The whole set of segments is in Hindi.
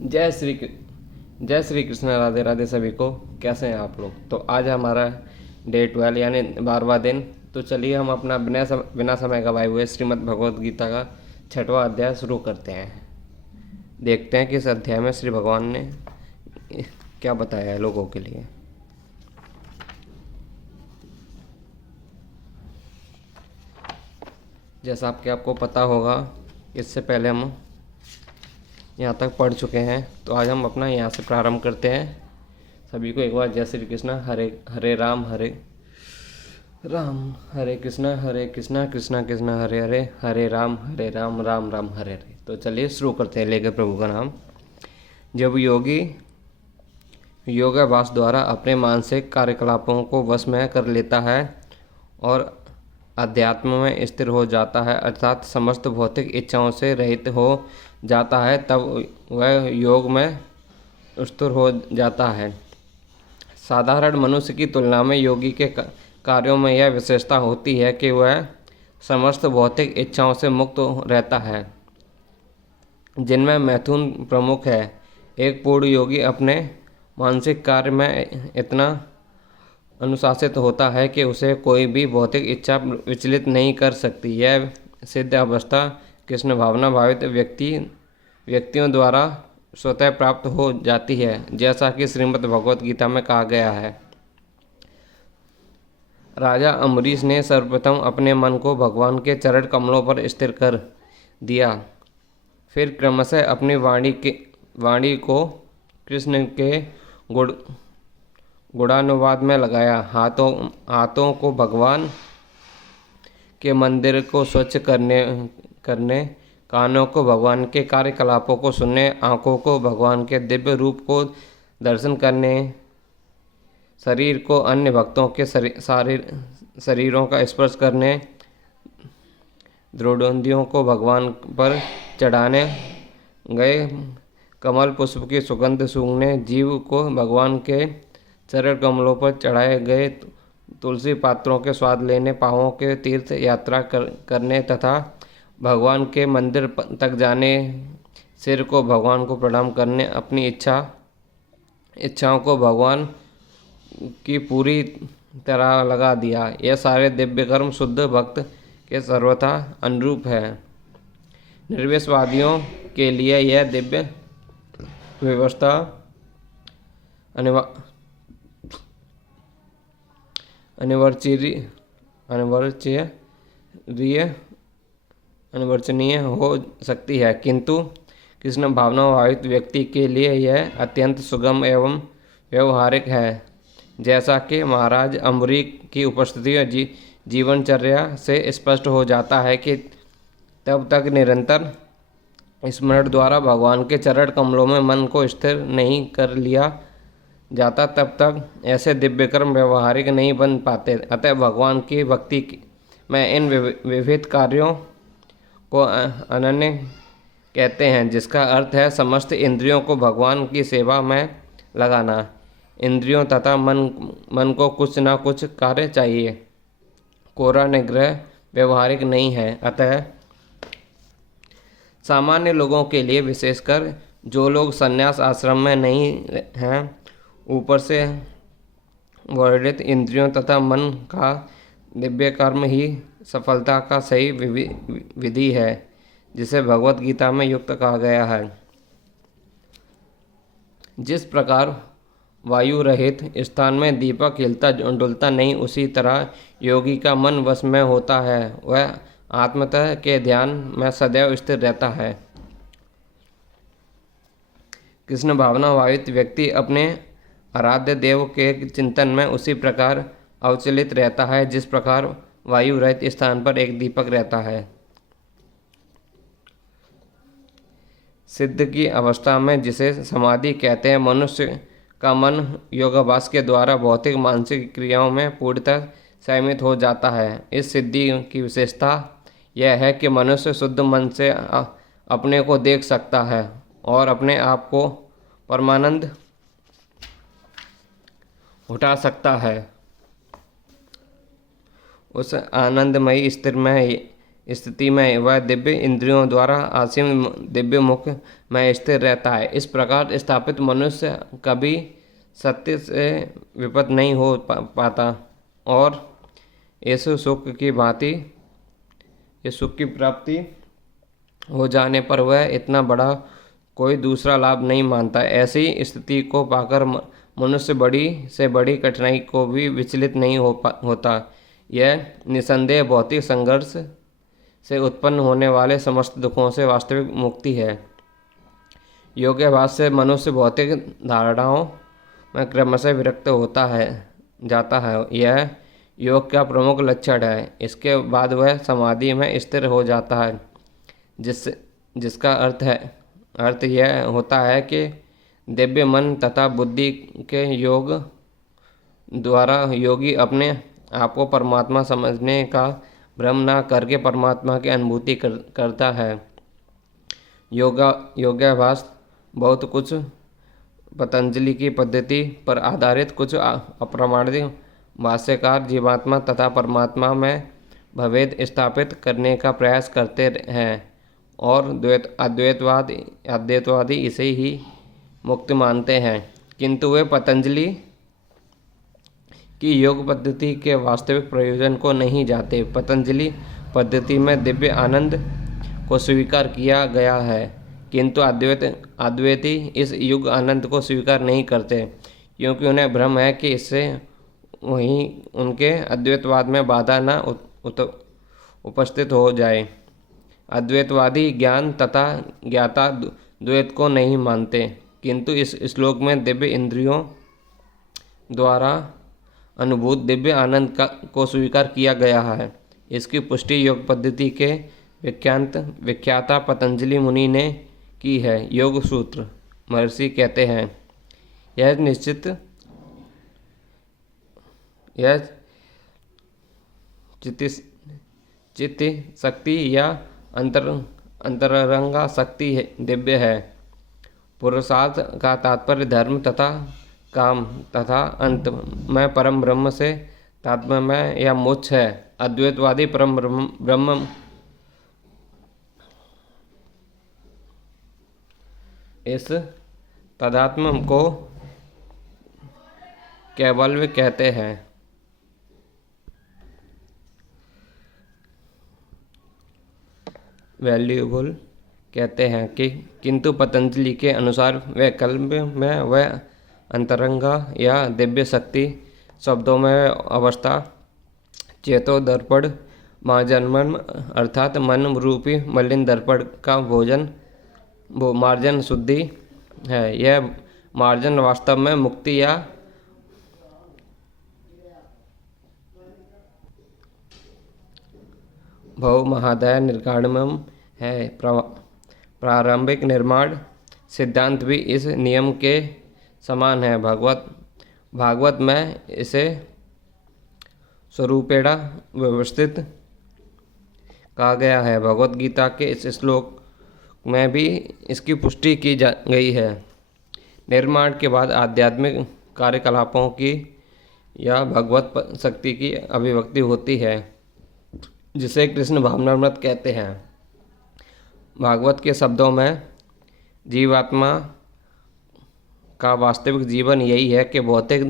जय श्री कृष्ण, राधे राधे सभी को। कैसे हैं आप लोग? तो आज हमारा डे 12 यानी 12वां दिन। तो चलिए हम अपना बिना समय गवाए हुए श्रीमद् भगवद गीता का 6वां अध्याय शुरू करते हैं। देखते हैं कि इस अध्याय में श्री भगवान ने क्या बताया है लोगों के लिए। जैसा आपको पता होगा, इससे पहले हम यहाँ तक पढ़ चुके हैं, तो आज हम अपना यहाँ से प्रारंभ करते हैं। सभी को एक बार जय श्री कृष्ण। हरे हरे राम हरे कृष्णा कृष्णा कृष्णा हरे हरे, हरे राम राम राम हरे हरे। तो चलिए शुरू करते हैं लेकर प्रभु का नाम। जब योगी योगाभ्यास द्वारा अपने मानसिक कार्यकलापों को वश में कर लेता है और अध्यात्म में स्थिर हो जाता है, अर्थात समस्त भौतिक इच्छाओं से रहित हो जाता है, तब वह योग में स्थिर हो जाता है। साधारण मनुष्य की तुलना में योगी के कार्यों में यह विशेषता होती है कि वह समस्त भौतिक इच्छाओं से मुक्त रहता है, जिनमें मैथुन प्रमुख है। एक पूर्ण योगी अपने मानसिक कार्य में इतना अनुशासित होता है कि उसे कोई भी भौतिक इच्छा विचलित नहीं कर सकती। यह सिद्ध अवस्था कृष्ण भावना भावित व्यक्तियों द्वारा स्वतः प्राप्त हो जाती है, जैसा कि श्रीमद् भगवद गीता में कहा गया है। राजा अम्बरीश ने सर्वप्रथम अपने मन को भगवान के चरण कमलों पर स्थिर कर दिया, फिर क्रमशः अपनी वाणी को कृष्ण के गुणानुवाद में लगाया। हाथों को भगवान के मंदिर को स्वच्छ करने, कानों को भगवान के कार्यकलापों को सुनने, आँखों को भगवान के दिव्य रूप को दर्शन करने, शरीर को अन्य भक्तों के शरीरों का स्पर्श करने, द्रोणोंदियों को भगवान पर चढ़ाने गए कमल पुष्प की सुगंध सूंघने, जीव को भगवान के चरण कमलों पर चढ़ाए गए तुलसी पात्रों के स्वाद लेने, पांवों के तीर्थ यात्रा करने तथा भगवान के मंदिर तक जाने, सिर को भगवान को प्रणाम करने, अपनी इच्छाओं को भगवान की पूरी तरह लगा दिया। यह सारे दिव्य कर्म शुद्ध भक्त के सर्वथा अनुरूप है। निर्विशवादियों के लिए यह दिव्य व्यवस्था अनिवार्चनीय हो सकती है, किंतु कृष्ण भावना भावित व्यक्ति के लिए यह अत्यंत सुगम एवं व्यवहारिक है। जैसा कि महाराज अम्बरी की उपस्थिति जीवनचर्या से स्पष्ट हो जाता है कि तब तक निरंतर स्मरण द्वारा भगवान के चरण कमलों में मन को स्थिर नहीं कर लिया जाता, तब तक ऐसे दिव्य कर्म व्यवहारिक नहीं बन पाते। अतः भगवान की भक्ति में इन विविध कार्यों को अनन्य कहते हैं, जिसका अर्थ है समस्त इंद्रियों को भगवान की सेवा में लगाना। इंद्रियों तथा मन को कुछ न कुछ कार्य चाहिए। कोरा निग्रह व्यवहारिक नहीं है। अतः सामान्य लोगों के लिए, विशेषकर जो लोग संन्यास आश्रम में नहीं हैं, ऊपर से वर्णित इंद्रियों तथा मन का दिव्य कर्म ही सफलता का सही विधि है, जिसे भगवत गीता में युक्त कहा गया है। जिस प्रकार वायु रहित स्थान में दीपक हिलता डुलता नहीं, उसी तरह योगी का मन वश में होता है। वह आत्मतः के ध्यान में सदैव स्थिर रहता है। कृष्ण भावना भावित व्यक्ति अपने आराध्य देव के चिंतन में उसी प्रकार अवचलित रहता है, जिस प्रकार वायु रहित स्थान पर एक दीपक रहता है। सिद्ध की अवस्था में, जिसे समाधि कहते हैं, मनुष्य का मन योगाभ्यास के द्वारा भौतिक मानसिक क्रियाओं में पूर्णतः संयमित हो जाता है। इस सिद्धि की विशेषता यह है कि मनुष्य शुद्ध मन से अपने को देख सकता है और अपने आप को परमानंद उठा सकता है। उस आनंदमयी स्थिति में वह दिव्य इंद्रियों द्वारा आसीन दिव्य मुख में स्थिर रहता है। इस प्रकार स्थापित मनुष्य कभी सत्य से विपत नहीं हो पाता और इस सुख की भांति इस सुख की प्राप्ति हो जाने पर वह इतना बड़ा कोई दूसरा लाभ नहीं मानता। ऐसी स्थिति को पाकर मनुष्य बड़ी से बड़ी कठिनाई को भी विचलित नहीं होता। यह निसंदेह भौतिक संघर्ष से उत्पन्न होने वाले समस्त दुखों से वास्तविक मुक्ति है। योगाभ्यास से मनुष्य भौतिक धारणाओं में क्रमशः विरक्त जाता है। यह योग का प्रमुख लक्षण है। इसके बाद वह समाधि में स्थिर हो जाता है, जिसका अर्थ यह होता है कि दिव्य मन तथा बुद्धि के योग द्वारा योगी अपने आप को परमात्मा समझने का भ्रम न करके परमात्मा की अनुभूति करता है। योगाभ्यास बहुत कुछ पतंजलि की पद्धति पर आधारित, कुछ अप्रामाणिक भाष्यकार जीवात्मा तथा परमात्मा में भेद स्थापित करने का प्रयास करते हैं और अद्वैतवादी इसे ही मुक्त मानते हैं, किंतु वे पतंजलि की योग पद्धति के वास्तविक प्रयोजन को नहीं जानते। पतंजलि पद्धति में दिव्य आनंद को स्वीकार किया गया है, किंतु अद्वैती इस युग आनंद को स्वीकार नहीं करते, क्योंकि उन्हें भ्रम है कि इससे वहीं उनके अद्वैतवाद में बाधा न उपस्थित हो जाए। अद्वैतवादी ज्ञान तथा ज्ञाता द्वैत को नहीं मानते, किंतु इस श्लोक में दिव्य इंद्रियों द्वारा अनुभूत दिव्य आनंद को स्वीकार किया गया है। इसकी पुष्टि योग पद्धति के विख्याता पतंजलि मुनि ने की है। योग सूत्र महर्षि कहते हैं, यह चित्त शक्ति या अंतरंगा शक्ति दिव्य है। पुरुषार्थ का तात्पर्य धर्म तथा काम तथा अंत में परम ब्रह्म से तात्पर्य में या मोक्ष है। अद्वैतवादी परम ब्रह्म इस तदात्म को कैवल्य कहते हैं। वैल्यूबल कहते हैं कि किंतु पतंजलि के अनुसार वैकल्प में वह अंतरंगा या दिव्य शक्ति शब्दों में अवस्था चेतो दर्पण मार्जन अर्थात मन रूपी मलिन दर्पण का मार्जन शुद्धि है। यह मार्जन वास्तव में मुक्ति या भव महादय निर्गाणम है। प्रारंभिक निर्माण सिद्धांत भी इस नियम के समान है। भागवत में इसे स्वरूपेणा व्यवस्थित कहा गया है। भगवत गीता के इस श्लोक में भी इसकी पुष्टि की गई है। निर्माण के बाद आध्यात्मिक कार्यकलापों की या भगवत शक्ति की अभिव्यक्ति होती है, जिसे कृष्ण भावनामृत कहते हैं। भागवत के शब्दों में जीवात्मा का वास्तविक जीवन यही है कि भौतिक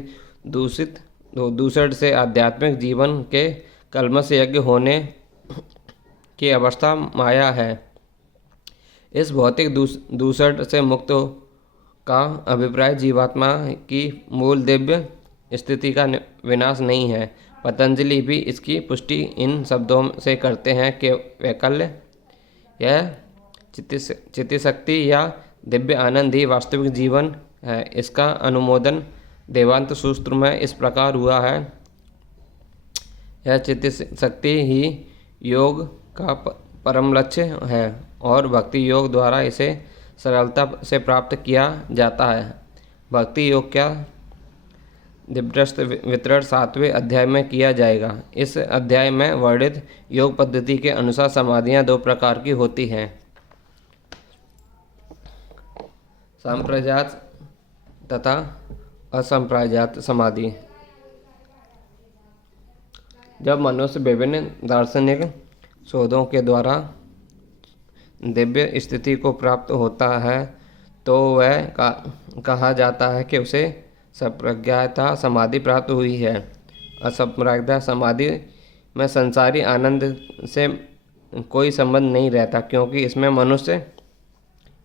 दूषण से आध्यात्मिक जीवन के कलमश यज्ञ होने की अवस्था माया है। इस भौतिक दूषण से मुक्त का अभिप्राय जीवात्मा की मूल दिव्य स्थिति का विनाश नहीं है। पतंजलि भी इसकी पुष्टि इन शब्दों से करते हैं कि वैकल्य यह चित्तशक्ति या दिव्य आनंद ही वास्तविक जीवन है। इसका अनुमोदन देवांत सूत्र में इस प्रकार हुआ है, यह चित्तशक्ति ही योग का परम लक्ष्य है और भक्ति योग द्वारा इसे सरलता से प्राप्त किया जाता है। भक्ति योग का दिव्यस्त वितरण 7वें अध्याय में किया जाएगा। इस अध्याय में वर्णित योग पद्धति के अनुसार समाधियां 2 प्रकार की होती हैं, संप्रज्ञात तथा असंप्रज्ञात समाधि। जब मनुष्य विभिन्न दार्शनिक शोधों के द्वारा दिव्य स्थिति को प्राप्त होता है तो वह कहा जाता है कि उसे संप्रज्ञाता समाधि प्राप्त हुई है। असंप्रज्ञात समाधि में संसारी आनंद से कोई संबंध नहीं रहता, क्योंकि इसमें मनुष्य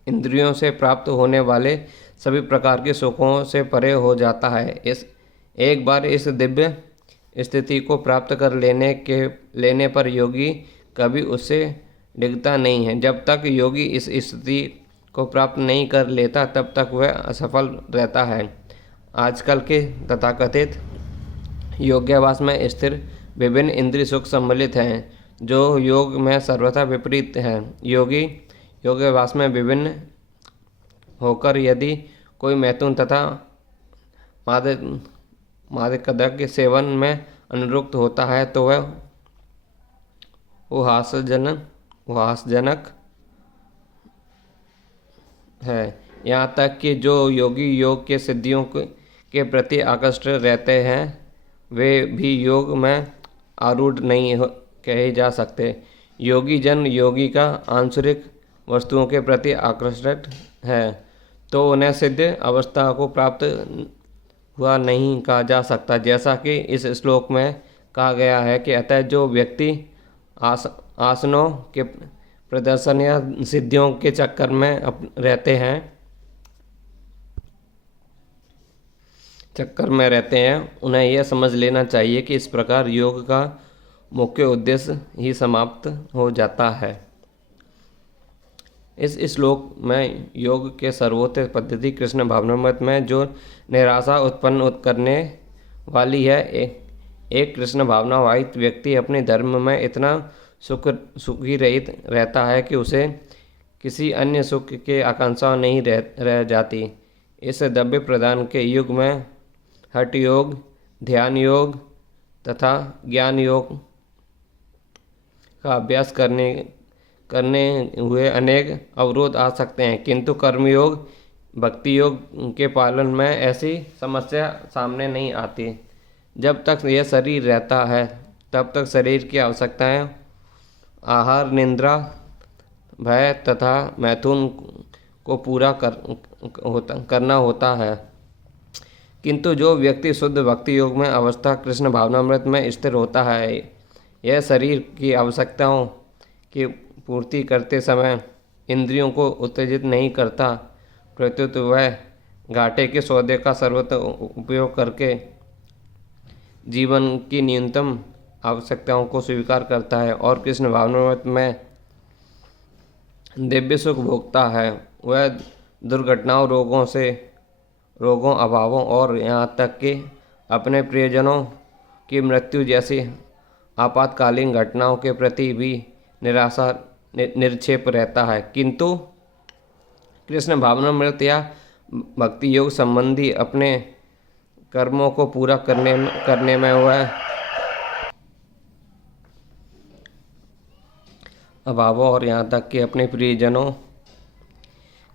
इंद्रियों से प्राप्त होने वाले सभी प्रकार के सुखों से परे हो जाता है। एक बार इस दिव्य स्थिति को प्राप्त कर लेने पर योगी कभी उससे डिगता नहीं है। जब तक योगी इस स्थिति को प्राप्त नहीं कर लेता तब तक वह असफल रहता है। आजकल के तथाकथित योगाभ्यास में स्थिर विभिन्न इंद्रिय सुख सम्मिलित हैं, जो योग में सर्वथा विपरीत है। योगी योगाभ्यास में विभिन्न होकर यदि कोई मैथुन तथा मादक द्रव्य सेवन में अनुरक्त होता है तो वह उपहासजनक है। यहाँ तक कि जो योगी योग के सिद्धियों के प्रति आकृष्ट रहते हैं वे भी योग में आरूढ़ नहीं कहे जा सकते। योगी जन योगी का आंतरिक वस्तुओं के प्रति आकर्षित है तो उन्हें सिद्ध अवस्था को प्राप्त हुआ नहीं कहा जा सकता। जैसा कि इस श्लोक में कहा गया है कि अतः जो व्यक्ति आसनों के प्रदर्शन या सिद्धियों के चक्कर में रहते हैं उन्हें यह समझ लेना चाहिए कि इस प्रकार योग का मुख्य उद्देश्य ही समाप्त हो जाता है। इस श्लोक में योग के सर्वोत्तम पद्धति कृष्ण भावनामृत में जो निराशा उत्पन्न करने वाली है, एक कृष्ण भावना वाहित व्यक्ति अपने धर्म में इतना सुखी रहित रहता है कि उसे किसी अन्य सुख के आकांक्षा नहीं रह जाती। इस दिव्य प्रदान के युग में हठ योग, ध्यान योग तथा ज्ञान योग का अभ्यास करने हुए अनेक अवरोध आ सकते हैं, किंतु कर्मयोग, भक्ति योग के पालन में ऐसी समस्या सामने नहीं आती। जब तक यह शरीर रहता है तब तक शरीर की आवश्यकताएं आहार, निद्रा, भय तथा मैथुन को पूरा करना होता है, किंतु जो व्यक्ति शुद्ध भक्ति योग में अवस्था कृष्ण भावनामृत में स्थिर होता है, यह शरीर की आवश्यकताओं की पूर्ति करते समय इंद्रियों को उत्तेजित नहीं करता, प्रत्युत वह घाटे के सौदे का सर्वत्र उपयोग करके जीवन की न्यूनतम आवश्यकताओं को स्वीकार करता है और कृष्ण भावनामृत में दिव्य सुख भोगता है। वह दुर्घटनाओं, रोगों, अभावों और यहाँ तक कि अपने प्रियजनों की मृत्यु जैसी आपातकालीन घटनाओं के प्रति भी निरक्षेप रहता है, किंतु कृष्ण भावनामृत या भक्ति योग संबंधी अपने कर्मों को पूरा करने में वह अभावों और यहाँ तक कि अपने प्रियजनों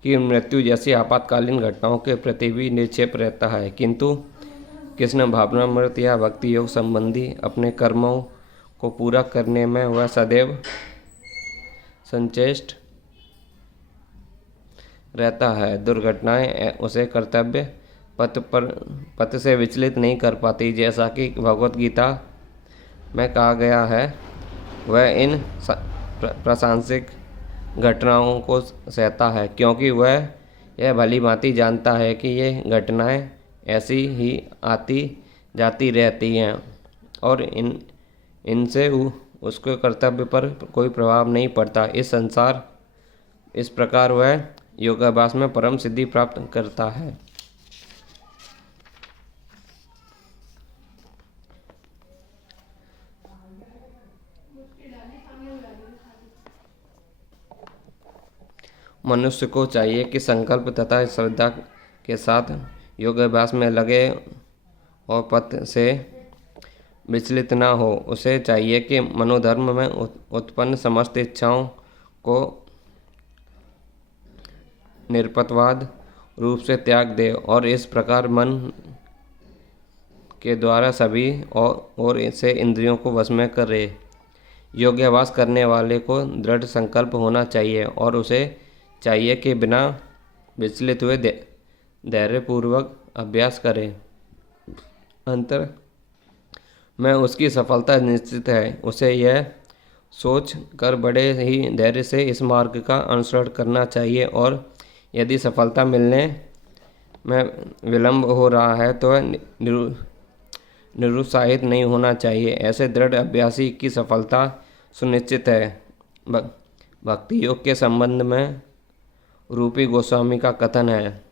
की मृत्यु जैसी आपातकालीन घटनाओं के प्रति भी निरक्षेप रहता है, किंतु कृष्ण भावनामृत या भक्ति योग संबंधी अपने कर्मों को पूरा करने में वह सदैव संचेष्ट रहता है। दुर्घटनाएं उसे कर्तव्य पथ से विचलित नहीं कर पाती। जैसा कि भगवत गीता में कहा गया है, वह इन प्रासंगिक घटनाओं को सहता है, क्योंकि वह यह भली भांति जानता है कि ये घटनाएं ऐसी ही आती जाती रहती हैं और इनसे उसके कर्तव्य पर कोई प्रभाव नहीं पड़ता। इस प्रकार वह योगाभ्यास में परम सिद्धि प्राप्त करता है। मनुष्य को चाहिए कि संकल्प तथा श्रद्धा के साथ योगाभ्यास में लगे और पथ से विचलित न हो। उसे चाहिए कि मनोधर्म में उत्पन्न समस्त इच्छाओं को निरपतवाद रूप से त्याग दे और इस प्रकार मन के द्वारा सभी और इसे इंद्रियों को वश में करे। योगाभ्यास करने वाले को दृढ़ संकल्प होना चाहिए और उसे चाहिए कि बिना विचलित हुए धैर्यपूर्वक अभ्यास करे। अंतर में उसकी सफलता निश्चित है। उसे यह सोच कर बड़े ही धैर्य से इस मार्ग का अनुसरण करना चाहिए और यदि सफलता मिलने में विलंब हो रहा है तो निरुत्साहित नहीं होना चाहिए। ऐसे दृढ़ अभ्यासी की सफलता सुनिश्चित है। भक्ति योग के संबंध में रूपी गोस्वामी का कथन है,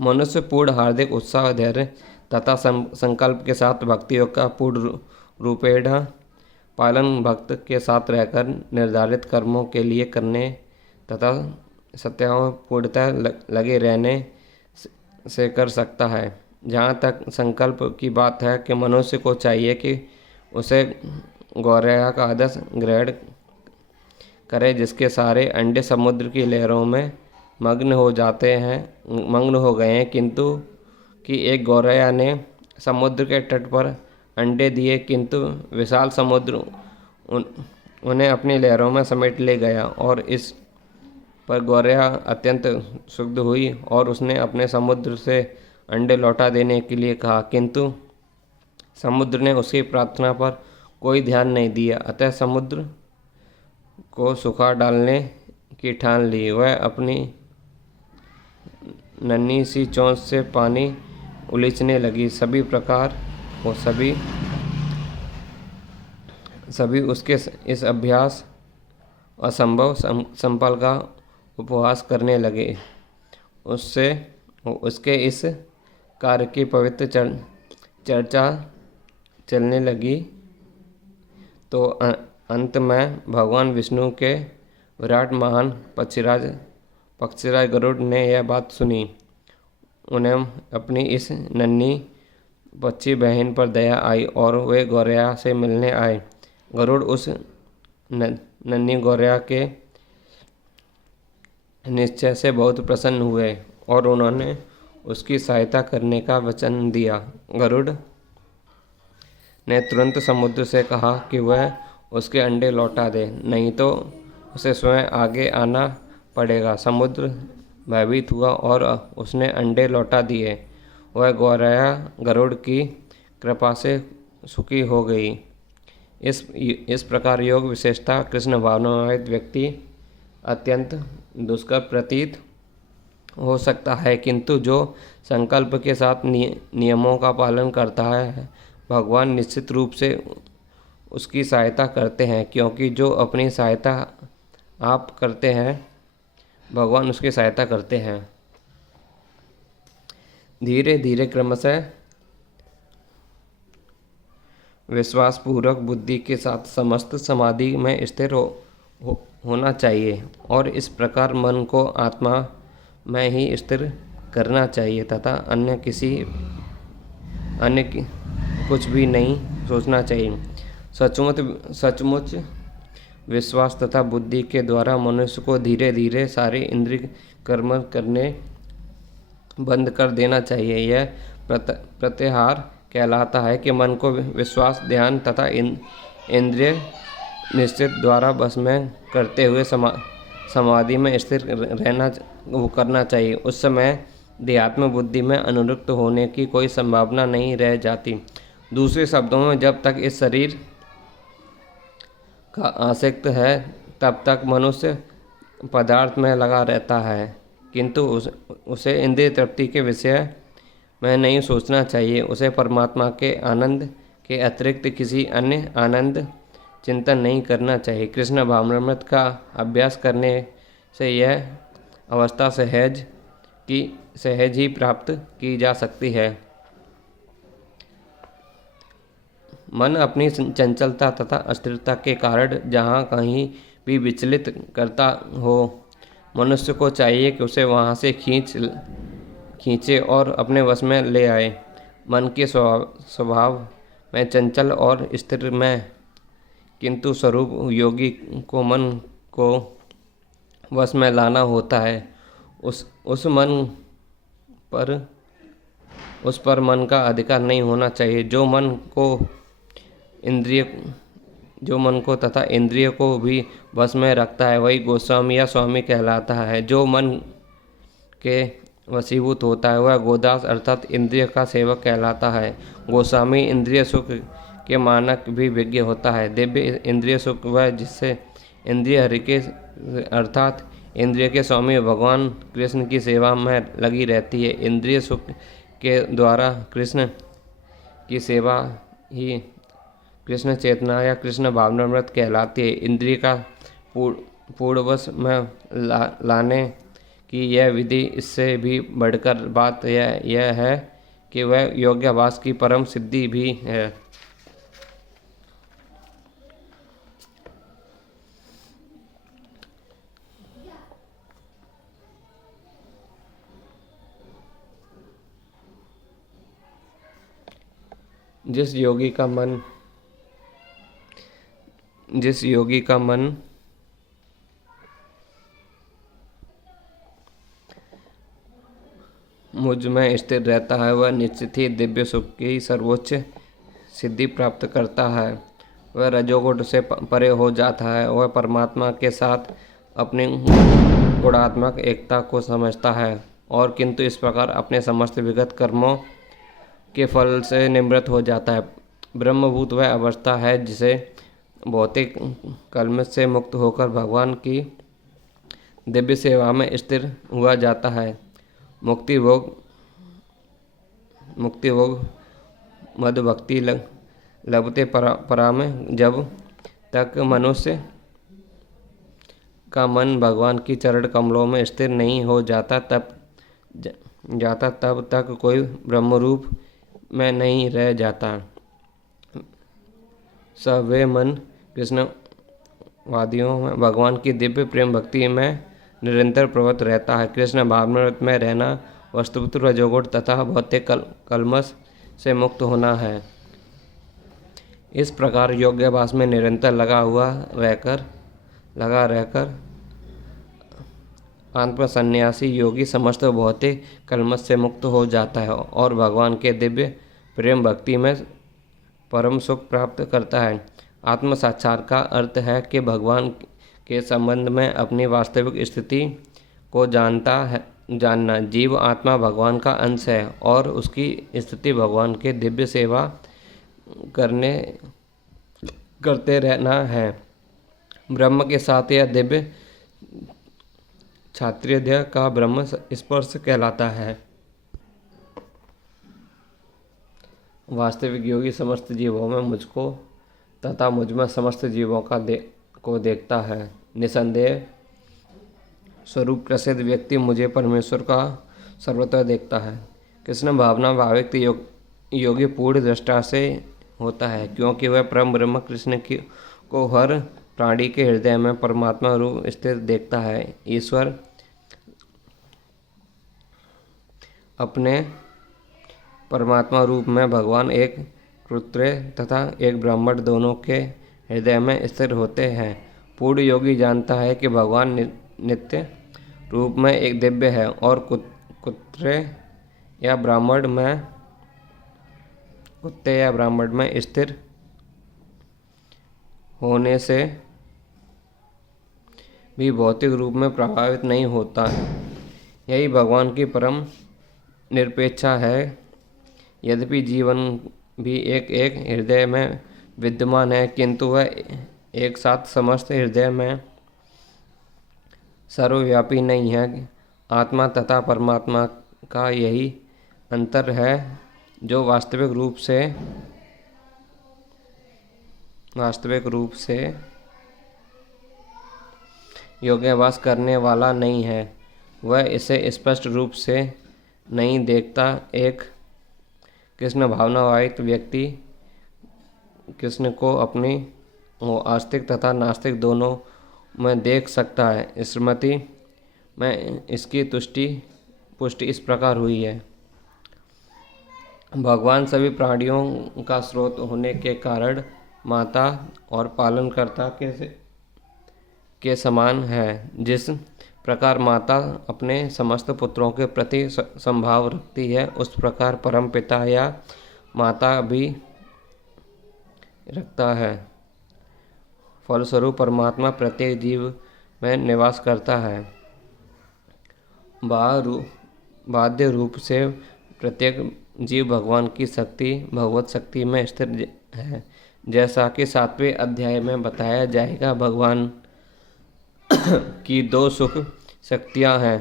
मनुष्य पूर्ण हार्दिक उत्साह, धैर्य तथा संकल्प के साथ भक्ति योग का पूर्ण रूपेण पालन भक्त के साथ रहकर निर्धारित कर्मों के लिए करने तथा सत्यापूर्णतः लगे रहने से कर सकता है। जहाँ तक संकल्प की बात है कि मनुष्य को चाहिए कि उसे गौरैया का आदर्श ग्रहण करे, जिसके सारे अंडे समुद्र की लहरों में मग्न हो गए हैं, किंतु कि एक गौरैया ने समुद्र के तट पर अंडे दिए, किंतु विशाल समुद्र उन्हें अपनी लहरों में समेट ले गया। और इस पर गौरैया अत्यंत क्षुब्ध हुई और उसने अपने समुद्र से अंडे लौटा देने के लिए कहा, किंतु समुद्र ने उसकी प्रार्थना पर कोई ध्यान नहीं दिया। अतः समुद्र को सुखा डालने की ठान ली। वह अपनी नन्ही सी चोंच से पानी उलीचने लगी। सभी प्रकार और सभी उसके इस अभ्यास असंभव संपल का उपहास करने लगे। उसके इस कार्य की पवित्र चर्चा चलने लगी तो अंत में भगवान विष्णु के विराट महान पक्षीराज गरुड़ ने यह बात सुनी। उन्हें अपनी इस नन्ही बच्ची बहन पर दया आई और वे गौरैया से मिलने आए। गरुड़ उस नन्ही गौरैया के निश्चय से बहुत प्रसन्न हुए और उन्होंने उसकी सहायता करने का वचन दिया। गरुड़ ने तुरंत समुद्र से कहा कि वह उसके अंडे लौटा दे, नहीं तो उसे स्वयं आगे आना पड़ेगा। समुद्र भयभीत हुआ और उसने अंडे लौटा दिए। वह गौरैया गरुड़ की कृपा से सुखी हो गई। इस प्रकार योग विशेषता कृष्ण भावनावाद व्यक्ति अत्यंत दुष्कर प्रतीत हो सकता है, किंतु जो संकल्प के साथ नियमों का पालन करता है, भगवान निश्चित रूप से उसकी सहायता करते हैं, क्योंकि जो अपनी सहायता आप करते हैं, भगवान उसकी सहायता करते हैं। धीरे धीरे क्रमशः विश्वासपूर्वक बुद्धि के साथ समस्त समाधि में स्थिर होना चाहिए और इस प्रकार मन को आत्मा में ही स्थिर करना चाहिए तथा कुछ भी नहीं सोचना चाहिए। सचमुच विश्वास तथा बुद्धि के द्वारा मनुष्य को धीरे धीरे सारे इंद्रिय कर्म करने बंद कर देना चाहिए। यह प्रत्याहार कहलाता है कि मन को विश्वास, ध्यान तथा इंद्रिय निश्चित द्वारा बस में करते हुए समाधि में स्थिर करना चाहिए। उस समय देहात्म बुद्धि में अनुरक्त होने की कोई संभावना नहीं रह जाती। दूसरे शब्दों में, जब तक इस शरीर का आसक्त है तब तक मनुष्य पदार्थ में लगा रहता है, किंतु उसे इंद्रिय तृप्ति के विषय में नहीं सोचना चाहिए। उसे परमात्मा के आनंद के अतिरिक्त किसी अन्य आनंद चिंतन नहीं करना चाहिए। कृष्ण भावनामृत का अभ्यास करने से यह अवस्था सहज ही प्राप्त की जा सकती है। मन अपनी चंचलता तथा अस्थिरता के कारण जहाँ कहीं भी विचलित करता हो, मनुष्य को चाहिए कि उसे वहाँ से खींचे और अपने वश में ले आए। मन के स्वभाव में चंचल और स्थिर में, किंतु स्वरूप योगी को मन को वश में लाना होता है। उस पर मन का अधिकार नहीं होना चाहिए। जो मन को इंद्रिय जो मन को तथा इंद्रिय को भी वश में रखता है वही गोस्वामी या स्वामी कहलाता है। जो मन के वशीभूत होता है वह गोदास अर्थात इंद्रिय का सेवक कहलाता है। गोस्वामी इंद्रिय सुख के मानक भी विज्ञ होता है। दिव्य इंद्रिय सुख वह जिससे इंद्रिय हरि के अर्थात इंद्रिय के स्वामी भगवान कृष्ण की सेवा में लगी रहती है। इंद्रिय सुख के द्वारा कृष्ण की सेवा ही कृष्ण चेतना या कृष्ण भावनामृत कहलाती है। इंद्रिय का पूर्णवश में लाने की यह विधि इससे भी बढ़कर बात यह है कि वह योग्याभास की परम सिद्धि भी है। जिस योगी का मन मुझ में स्थिर रहता है वह निश्चित ही दिव्य सुख की सर्वोच्च सिद्धि प्राप्त करता है। वह रजोगुण से परे हो जाता है। वह परमात्मा के साथ अपनी गुणात्मक एकता को समझता है और किंतु इस प्रकार अपने समस्त विगत कर्मों के फल से निवृत्त हो जाता है। ब्रह्मभूत वह अवस्था है जिसे भौतिक कलमश से मुक्त होकर भगवान की दिव्य सेवा में स्थिर हुआ जाता है। मुक्ति भोग मद भक्ति लभते परा में जब तक मनुष्य का मन भगवान की चरण कमलों में स्थिर नहीं हो जाता तब तक कोई ब्रह्मरूप में नहीं रह जाता। वे मन कृष्णवादियों में भगवान की दिव्य प्रेम भक्ति में निरंतर प्रवृत्त रहता है। कृष्ण भावनामृत में रहना वस्तुतः रजोगुण तथा भौतिक कलमश से मुक्त होना है। इस प्रकार योग्याभास में निरंतर लगा रहकर आत्म सन्यासी योगी समस्त भौतिक कलमश से मुक्त हो जाता है और भगवान के दिव्य प्रेम भक्ति में परम सुख प्राप्त करता है। आत्म साक्षात्कार का अर्थ है कि भगवान के संबंध में अपनी वास्तविक स्थिति को जानना। जीव आत्मा भगवान का अंश है और उसकी स्थिति भगवान के दिव्य सेवा करते रहना है। ब्रह्म के साथ यह दिव्य क्षात्रिय का ब्रह्म स्पर्श कहलाता है। वास्तविक योगी समस्त जीवों में मुझको तथा मुझ में समस्त जीवों को देखता है। निसंदेह स्वरूप प्रसिद्ध व्यक्ति मुझे परमेश्वर का सर्वत्र देखता है। कृष्ण भावना भावित योगी पूर्ण दृष्टा से होता है क्योंकि वह परम ब्रह्म कृष्ण को हर प्राणी के हृदय में परमात्मा रूप स्थित देखता है। ईश्वर अपने परमात्मा रूप में भगवान एक क्षत्रिय तथा एक ब्राह्मण दोनों के हृदय में स्थिर होते हैं। पूर्ण योगी जानता है कि भगवान नित्य रूप में एक दिव्य है और कुत्ते या ब्राह्मण में स्थिर होने से भी भौतिक रूप में प्रभावित नहीं होता। यही भगवान की परम निरपेक्षा है। यद्यपि जीवन भी एक हृदय में विद्यमान है किंतु वह एक साथ समस्त हृदय में सर्वव्यापी नहीं है। आत्मा तथा परमात्मा का यही अंतर है जो वास्तविक रूप से योगाभ्यास करने वाला नहीं है। वह इसे स्पष्ट रूप से नहीं देखता। एक कृष्ण भावनावाहित व्यक्ति कृष्ण को अपनी आस्तिक तथा नास्तिक दोनों में देख सकता है। स्मृति में इसकी पुष्टि इस प्रकार हुई है। भगवान सभी प्राणियों का स्रोत होने के कारण माता और पालनकर्ता के समान है। जिस प्रकार माता अपने समस्त पुत्रों के प्रति संभाव रखती है उस प्रकार परम पिता या माता भी रखता है। फलस्वरूप परमात्मा प्रत्येक जीव में निवास करता है। बाध्य रूप से प्रत्येक जीव भगवान की शक्ति, भगवत शक्ति में स्थिर है। जैसा कि 7वें अध्याय में बताया जाएगा, भगवान की 2 सुख शक्तियाँ हैं,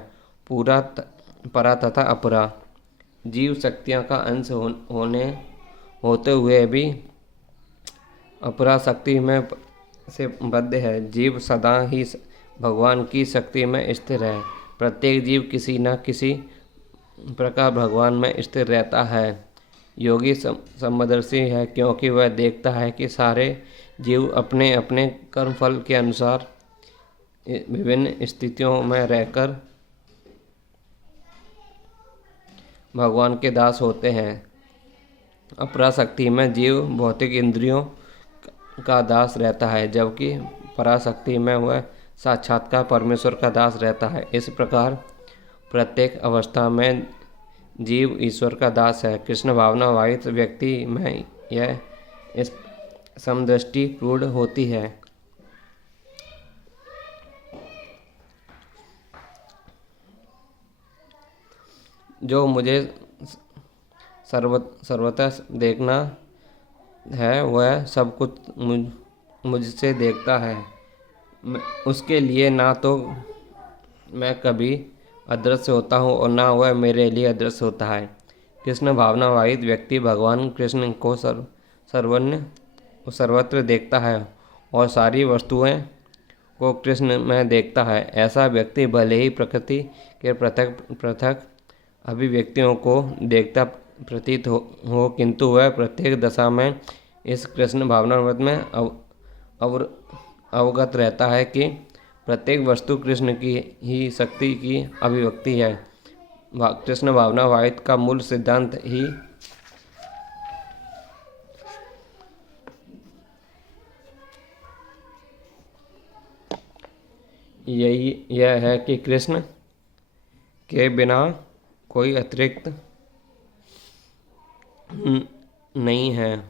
परा तथा अपरा। जीव शक्तियाँ का अंश होते हुए भी अपरा शक्ति में से बद्ध है। जीव सदा ही भगवान की शक्ति में स्थिर है। प्रत्येक जीव किसी न किसी प्रकार भगवान में स्थिर रहता है। योगी समदर्शी है, क्योंकि वह देखता है कि सारे जीव अपने अपने कर्मफल के अनुसार विभिन्न स्थितियों में रहकर भगवान के दास होते हैं। अपराशक्ति में जीव भौतिक इंद्रियों का दास रहता है, जबकि पराशक्ति में वह साक्षात्कार परमेश्वर का दास रहता है। इस प्रकार प्रत्येक अवस्था में जीव ईश्वर का दास है। कृष्ण भावना वाहित व्यक्ति में यह इस समदृष्टि पूर्ण होती है। जो मुझे सर्वथा देखना है, वह सब कुछ मुझसे देखता है। उसके लिए ना तो मैं कभी अदृश्य होता हूँ और ना वह मेरे लिए अदृश्य होता है। कृष्ण भावना वाहित व्यक्ति भगवान कृष्ण को सर्वत्र देखता है और सारी वस्तुएं को कृष्ण में देखता है। ऐसा व्यक्ति भले ही प्रकृति के पृथक पृथक अभिव्यक्तियों को देखता प्रतीत हो, किंतु वह प्रत्येक दशा में इस कृष्ण भावनामृत में अवगत रहता है कि प्रत्येक वस्तु कृष्ण की ही शक्ति की अभिव्यक्ति है। कृष्ण भावना वाहित का मूल सिद्धांत ही यह है कि कृष्ण के बिना कोई अतिरिक्त नहीं है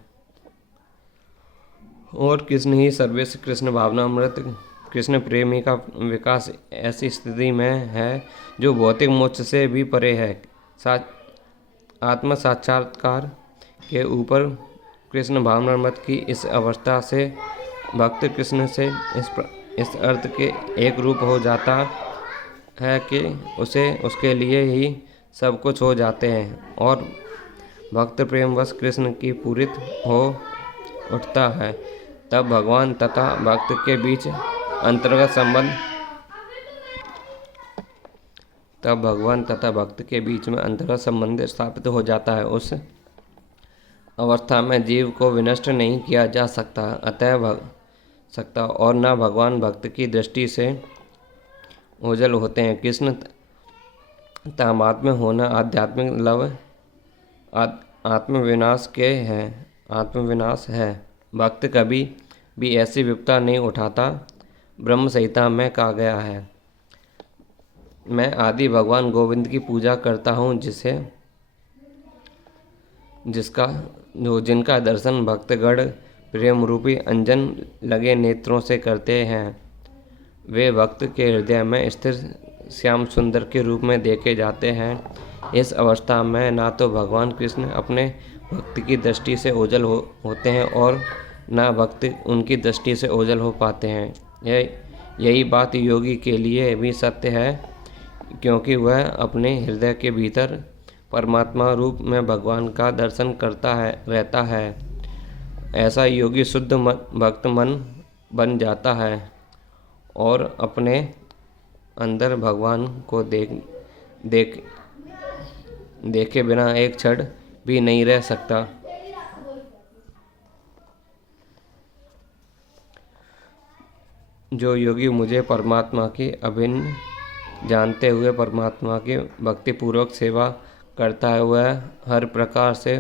और कृष्ण ही सर्वस्व। कृष्ण भावनामृत कृष्ण प्रेमी का विकास ऐसी स्थिति में है जो भौतिक मोक्ष से भी परे है। आत्म साक्षात्कार के ऊपर कृष्ण भावनामृत की इस अवस्था से भक्त कृष्ण से इस अर्थ के एक रूप हो जाता है कि उसके लिए ही सब कुछ हो जाते हैं और भक्त प्रेमवश कृष्ण की पूरित हो उठता है। तब भगवान तथा भक्त के बीच अंतर्गत संबंध स्थापित हो जाता है। उस अवस्था में जीव को विनष्ट नहीं किया जा सकता और न भगवान भक्त की दृष्टि से ओझल होते हैं। कृष्ण तामात्म्य होना आध्यात्मिक लव आत्मविनाश है। भक्त कभी भी ऐसी विपदा नहीं उठाता। ब्रह्म संहिता में कहा गया है, मैं आदि भगवान गोविंद की पूजा करता हूँ, जिनका दर्शन भक्तगण प्रेम रूपी अंजन लगे नेत्रों से करते हैं। वे भक्त के हृदय में स्थिर श्याम सुंदर के रूप में देखे जाते हैं। इस अवस्था में ना तो भगवान कृष्ण अपने भक्त की दृष्टि से ओझल होते हैं और ना भक्त उनकी दृष्टि से ओझल हो पाते हैं। यही बात योगी के लिए भी सत्य है, क्योंकि वह अपने हृदय के भीतर परमात्मा रूप में भगवान का दर्शन रहता है। ऐसा योगी शुद्ध भक्त मन बन जाता है और अपने अंदर भगवान को देखे बिना एक क्षण भी नहीं रह सकता। जो योगी मुझे परमात्मा की अभिन्न जानते हुए परमात्मा की भक्तिपूर्वक सेवा करता है, वह हर प्रकार से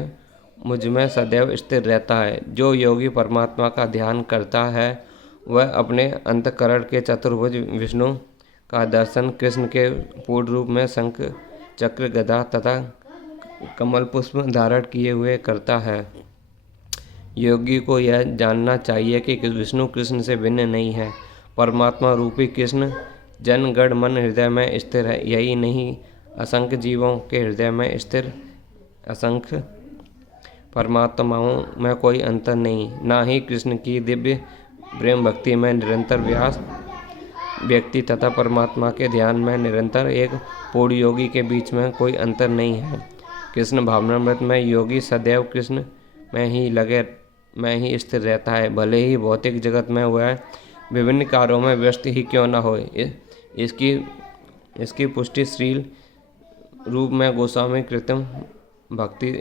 मुझ में सदैव स्थिर रहता है। जो योगी परमात्मा का ध्यान करता है, वह अपने अंतःकरण के चतुर्भुज विष्णु का दर्शन कृष्ण के पूर्ण रूप में शंख चक्र गदा तथा कमल पुष्प धारण किए हुए करता है। योगी को यह जानना चाहिए कि विष्णु कृष्ण से भिन्न नहीं है। परमात्मा रूपी कृष्ण जन गण मन हृदय में स्थिर है। यही नहीं, असंख्य जीवों के हृदय में स्थिर असंख्य परमात्माओं में कोई अंतर नहीं। ना ही कृष्ण की दिव्य प्रेम भक्ति में निरंतर व्यास व्यक्ति तथा परमात्मा के ध्यान में निरंतर एक पूर्ण योगी के बीच में कोई अंतर नहीं है। कृष्ण भावनामृत में योगी सदैव कृष्ण में ही स्थिर रहता है, भले ही भौतिक जगत में वह विभिन्न कार्यों में व्यस्त ही क्यों न हो। इसकी पुष्टि श्रील रूप में गोस्वामी कृतम भक्ति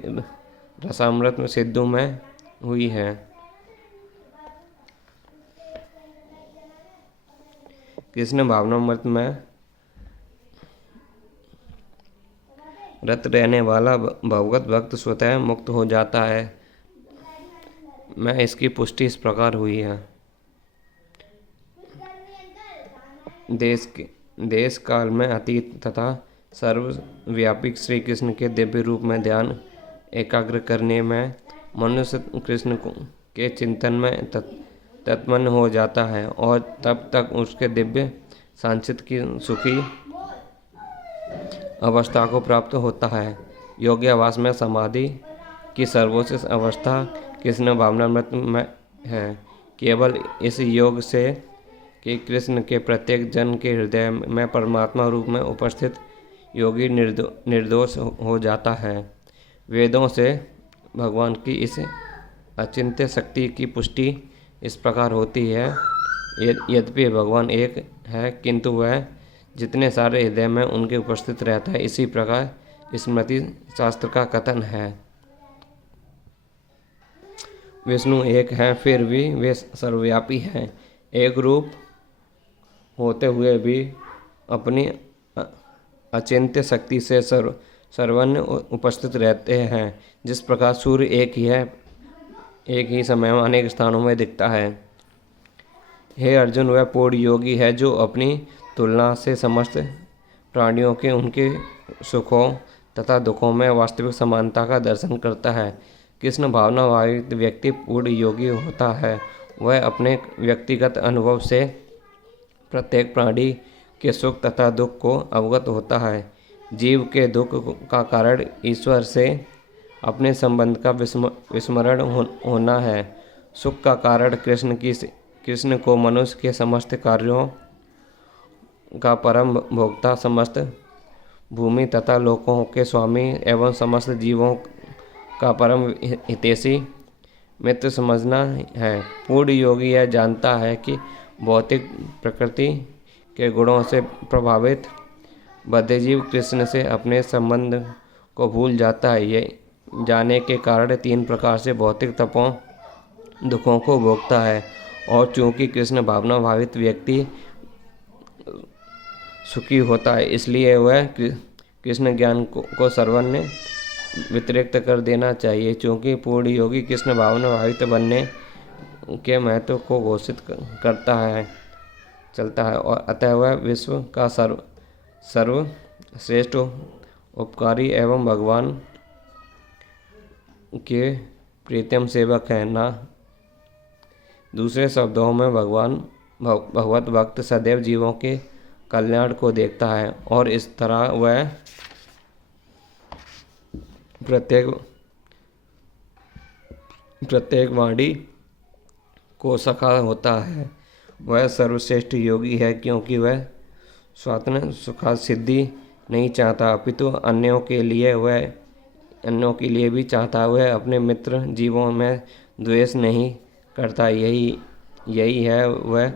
रसामृत में सिद्धू में हुई है। कृष्ण भावनामृत में रत रहने वाला भगवत भक्त स्वतः मुक्त हो जाता है। मैं इसकी पुष्टि इस प्रकार हुई है। देश काल में अतीत तथा सर्वव्यापी श्री कृष्ण के दिव्य रूप में ध्यान एकाग्र करने में मनुष्य कृष्ण के चिंतन में तत्मन हो जाता है और तब तक उसके दिव्य सांचित की सुखी अवस्था को प्राप्त होता है। योग्यावास में समाधि की सर्वोच्च अवस्था कृष्ण भावनामृत में है। केवल इस योग से कि कृष्ण के प्रत्येक जन के हृदय में परमात्मा रूप में उपस्थित योगी निर्दोष हो जाता है। वेदों से भगवान की इस अचिंत्य शक्ति की पुष्टि इस प्रकार होती है। यद्यपि भगवान एक है, किंतु वह जितने सारे हृदय में उनके उपस्थित रहता है, इसी प्रकार स्मृति शास्त्र का कथन है। विष्णु एक है, फिर भी वे सर्वव्यापी हैं। एक रूप होते हुए भी अपनी अचिंत्य शक्ति से सर्वत्र उपस्थित रहते हैं। जिस प्रकार सूर्य एक ही समय में अनेक स्थानों में दिखता है। हे अर्जुन, वह पूर्ण योगी है जो अपनी तुलना से समस्त प्राणियों के उनके सुखों तथा दुखों में वास्तविक समानता का दर्शन करता है। कृष्ण भावनाभावित व्यक्ति पूर्ण योगी होता है। वह अपने व्यक्तिगत अनुभव से प्रत्येक प्राणी के सुख तथा दुख को अवगत होता है। जीव के दुख का कारण ईश्वर से अपने संबंध का विस्मरण होना है। सुख का कारण कृष्ण को मनुष्य के समस्त कार्यों का परम भोक्ता, समस्त भूमि तथा लोकों के स्वामी एवं समस्त जीवों का परम हितैषी मित्र समझना है। पूर्ण योगी यह जानता है कि भौतिक प्रकृति के गुणों से प्रभावित बद्धजीव कृष्ण से अपने संबंध को भूल जाता है। ये जाने के कारण 3 प्रकार से भौतिक तपों दुखों को भोगता है। और चूंकि कृष्ण भावना भावित व्यक्ति सुखी होता है, इसलिए वह कृष्ण ज्ञान को सर्वन्य व्यतिरिक्त कर देना चाहिए। चूंकि पूर्ण योगी कृष्ण भावना भावित बनने के महत्व को घोषित चलता है और अतः वह विश्व का सर्वश्रेष्ठ उपकारी एवं भगवान के प्रीतम सेवक है। ना दूसरे शब्दों में भगवत भक्त सदैव जीवों के कल्याण को देखता है और इस तरह वह प्रत्येक वाणी को सखा होता है। वह सर्वश्रेष्ठ योगी है क्योंकि वह स्वतः सुखा सिद्धि नहीं चाहता, अपितु अन्यों के लिए भी चाहता है। वह अपने मित्र जीवों में द्वेष नहीं करता। यही है वह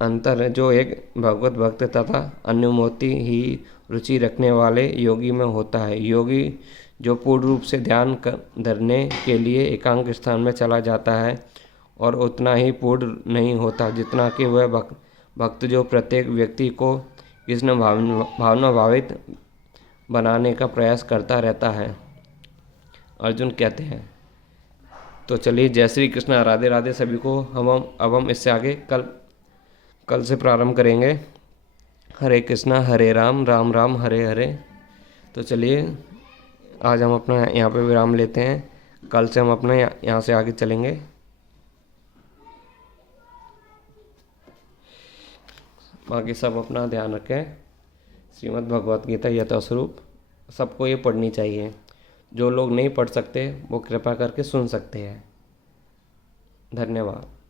अंतर जो एक भगवत भक्त तथा अन्योन्यमति ही रुचि रखने वाले योगी में होता है। योगी जो पूर्ण रूप से ध्यान धरने के लिए एकांत स्थान में चला जाता है और उतना ही पूर्ण नहीं होता जितना कि वह भक्त जो प्रत्येक व्यक्ति को कृष्ण भावना भावित बनाने का प्रयास करता रहता है। अर्जुन कहते हैं, तो चलिए जय श्री कृष्ण, राधे राधे सभी को। हम इससे आगे कल से प्रारंभ करेंगे। हरे कृष्णा हरे राम, राम राम हरे हरे। तो चलिए आज हम अपना यहाँ पे विराम लेते हैं। कल से हम अपने यहाँ से आगे चलेंगे। बाकी सब अपना ध्यान रखें। श्रीमद् भगवत गीता यथास्वरूप सबको ये पढ़नी चाहिए। जो लोग नहीं पढ़ सकते वो कृपा करके सुन सकते हैं। धन्यवाद।